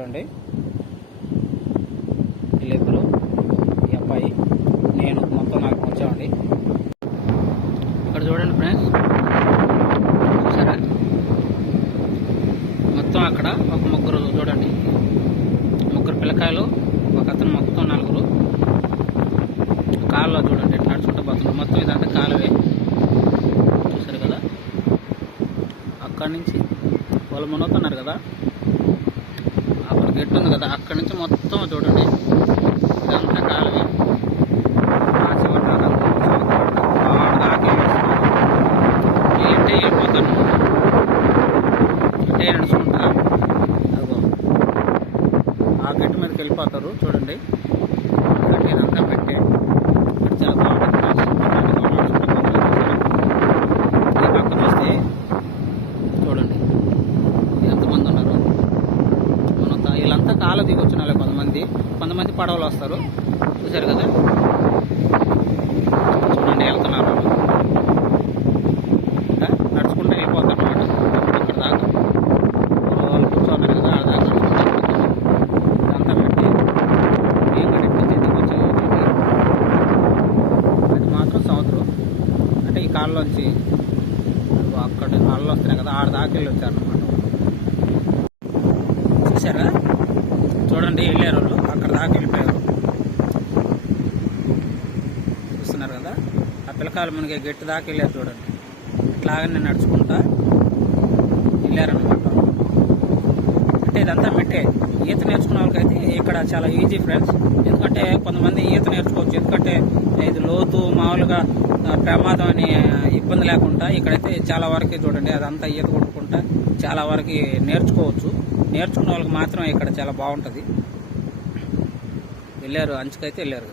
చూడండి, వీళ్ళిద్దరు ఈ అబ్బాయి నేను మొత్తం 4 వచ్చామండి. ఇక్కడ చూడండి ఫ్రెండ్స్, చూసారా మొత్తం అక్కడ ఒక ముగ్గురు చూడండి, ముగ్గురు పిల్లకాయలు, ఒక అతను, మొత్తం 4 కాళ్ళలో చూడండి ఎట్లా నడుచుకుంటూ పోతున్నారు. మొత్తం ఇదంతా కాలువే చూసారు కదా. అక్కడి నుంచి వాళ్ళు మునుగుతున్నారు కదా, అక్కడ గెట్టు ఉంది కదా, అక్కడి నుంచి మొత్తం చూడండి ఇదంతా కాలువే. ఆ చివరి దాకా ఇట్టే వెళ్ళిపోతాను, ఇట్టే నడుచుకుంటా అదిగో ఆ గెట్టు మీదకి వెళ్ళిపోతారు. చూడండి గట్టి ఇదంతా పెట్టే చాలా బాగుంటుంది. ఈ పక్క చూస్తే చూడండి ఎంతమంది ఉన్నారు. వీళ్ళంతా కాలు దిగి వచ్చిన వాళ్ళే, కొంతమంది పడవలు వస్తారు. చూశారు కదా, చూడండి వెళ్తున్నారు, నడుచుకుంటూ వెళ్ళిపోతారు అన్నమాట. అక్కడ దాకా వాళ్ళు కూర్చోన్నారు కదా, ఆ దాకా ఇదంతా పెట్టి ఏం కట్టి వచ్చేది. అది మాత్రం సముద్రం అంటే ఈ కాళ్ళలోంచి అక్కడ కాళ్ళు వస్తున్నాయి కదా, ఆడ దాకా వెళ్ళి వచ్చారన్నమాట. చూసారా, చూడండి వెళ్ళారు వాళ్ళు, అక్కడ దాకా వెళ్ళిపోయారు. చూస్తున్నారు కదా, ఆ పిల్లకాయలు మనకి గట్టి దాకా వెళ్ళారు. చూడండి ఇట్లాగనే నడుచుకుంటా వెళ్ళారనమాట. అంటే ఇదంతా మెట్టే. ఈత నేర్చుకున్న వాళ్ళకైతే ఇక్కడ చాలా ఈజీ ఫ్రెండ్స్. ఎందుకంటే కొంతమంది ఈత నేర్చుకోవచ్చు, ఎందుకంటే ఇది లోతు మామూలుగా ప్రమాదం అనే ఇబ్బంది లేకుండా ఇక్కడైతే చాలా వరకు చూడండి అదంతా ఈత కొట్టుకుంటా చాలా వరకు నేర్చుకోవచ్చు. నేర్చుకున్న వాళ్ళకి మాత్రం ఇక్కడ చాలా బాగుంటుంది. వెళ్ళారు, అంచుకైతే వెళ్ళారు.